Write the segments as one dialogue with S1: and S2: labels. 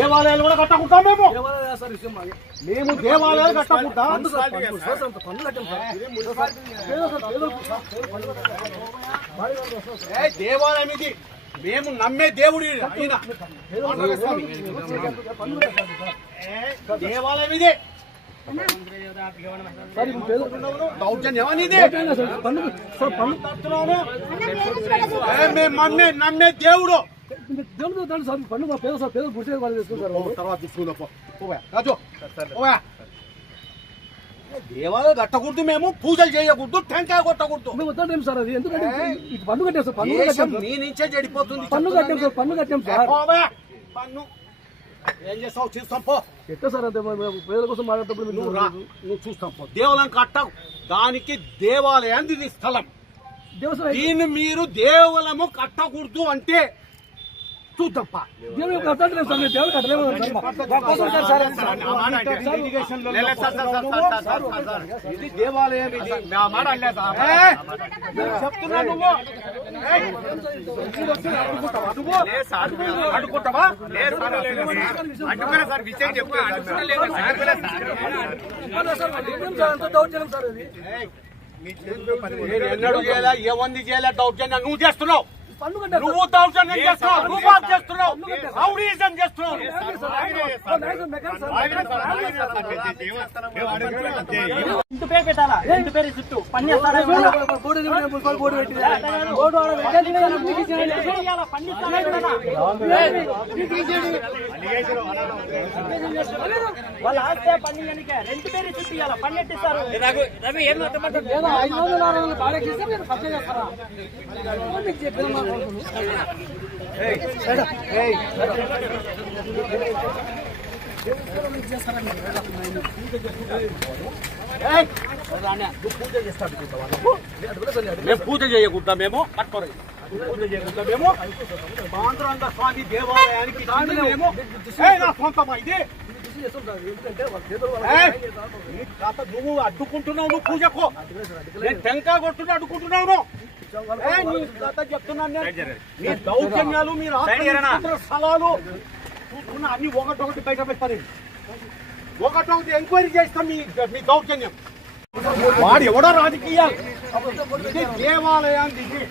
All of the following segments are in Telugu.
S1: దేవాలయాలు కూడా కట్టకుంటాం మేము. మేము దేవాలయాలు కట్టకుంటాం. దేవాలయం ఇది? మేము నమ్మే దేవుడు. ఏ దేవాలయం ఇది? మేము నమ్మే నమ్మే దేవుడు.
S2: దేవుడు దాంట్లో సార్ పన్ను మా పేద సార్ వాళ్ళు చేసుకుంటారు
S1: ఓ, తర్వాత తీసుకుందాం రాజు దేవాలయం కట్టకూడదు మేము పూజలు చేయకూడదు టెంకాయ కొట్టకూడదు.
S2: మేము వద్దాం సార్ అది? ఎందుకంటే ఇది పన్ను కట్టాం సార్ పన్ను కట్టాం.
S1: నీ నుంచే చెడిపోతుంది
S2: పన్ను కట్టాం సార్ పన్ను కట్టాం సార్.
S1: పన్ను. ఏం చేస్తావు? చూస్తాం పో.
S2: ఎట్లా సార్ అంతే? మేము పేదల కోసం మాట్లాడేటప్పుడు
S1: నువ్వు రా. నువ్వు చూస్తాం పో. దేవాలయం కట్టవు దానికి దేవాలయానికి ఇది స్థలం. దీన్ని మీరు దేవాలయము కట్టకూడదు అంటే చూద్దాం పా.
S2: దేవుడు యొక్క అర్థం లేదు సార్ దేవుడు.
S1: ఇది దేవాలయం ఇది చెప్తున్నా నువ్వు
S2: సార్ అంత దౌర్జన్యం సార్
S1: నేను ఎన్నడూ చేయలే చేయలే దౌర్జన్యం చేస్తున్నావు నువ్వు దౌర్జన్యం చేస్తున్నావు నువ్వు చేస్తున్నావు రౌడీజం చేస్తున్నావు
S3: ఇంటి పేరు పెట్టాలా ఇంటి పేరు చుట్టూ పని? వాళ్ళ ఆస్తే పని కనుక రెండు పేరు చుట్టూ ఇవ్వాలా పని ఎట్టిస్తారు? రవి ఏం
S1: ఏయ్, నువ్వు పూజ చేస్తా అనుకుంటావా నువ్వు? మేము పూజ చేయకుండా మేము కట్టుకోరు పూజ చేయకుండా మేము పాండురంగ స్వామి దేవాలయానికి మేము. ఏయ్, నా సొంతమా ఇది? ఏయ్, నీ తాత నువ్వు అడ్డుకుంటున్నావు నువ్వు పూజకు. నేను టెంకాయ కొట్టున్నా అడ్డుకుంటున్నావు ఏయ్, నీ తాత చెప్తున్నాను నేను. నీ దౌర్జన్యాలు మీరు స్థలాలు చూస్తున్నా అన్ని ఒకటొకటి బయట పెట్టారు ఒకటొకటి ఎంక్వైరీ చేస్తాం మీ మీ దౌర్జన్యం. వాడు ఎవడో రాజకీయాలు. ఇది దేవాలయాన్ని ఇది.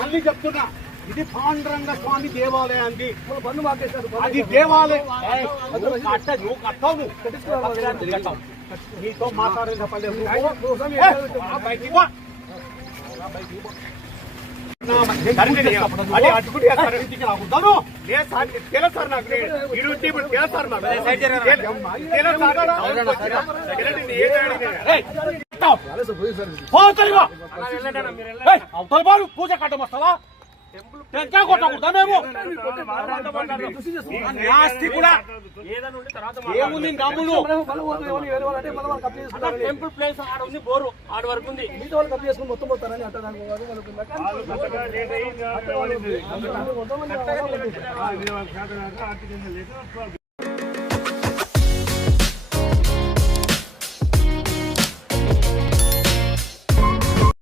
S1: మళ్ళీ చెప్తున్నా ఇది పాండురంగ స్వామి దేవాలయాన్ని.
S2: పన్ను మాకేశారు
S1: అది దేవాలయం ఏయ్, నువ్వు కట్ట నువ్వు కట్టావు. నువ్వు. నీతో మాట్లాడిన పని పూజ కట్టమొస్తావా టెంకాయ కొట్టకూడదా మేము నాస్తి కూడా ఏముంది నమ్ముడు
S3: టెంపుల్ ప్లేస్ ఆడ ఉంది బోరు ఆడ వరకు ఉంది
S2: మిగతా వాళ్ళు కప్ చేసుకుని మొత్తం పోతారని మంది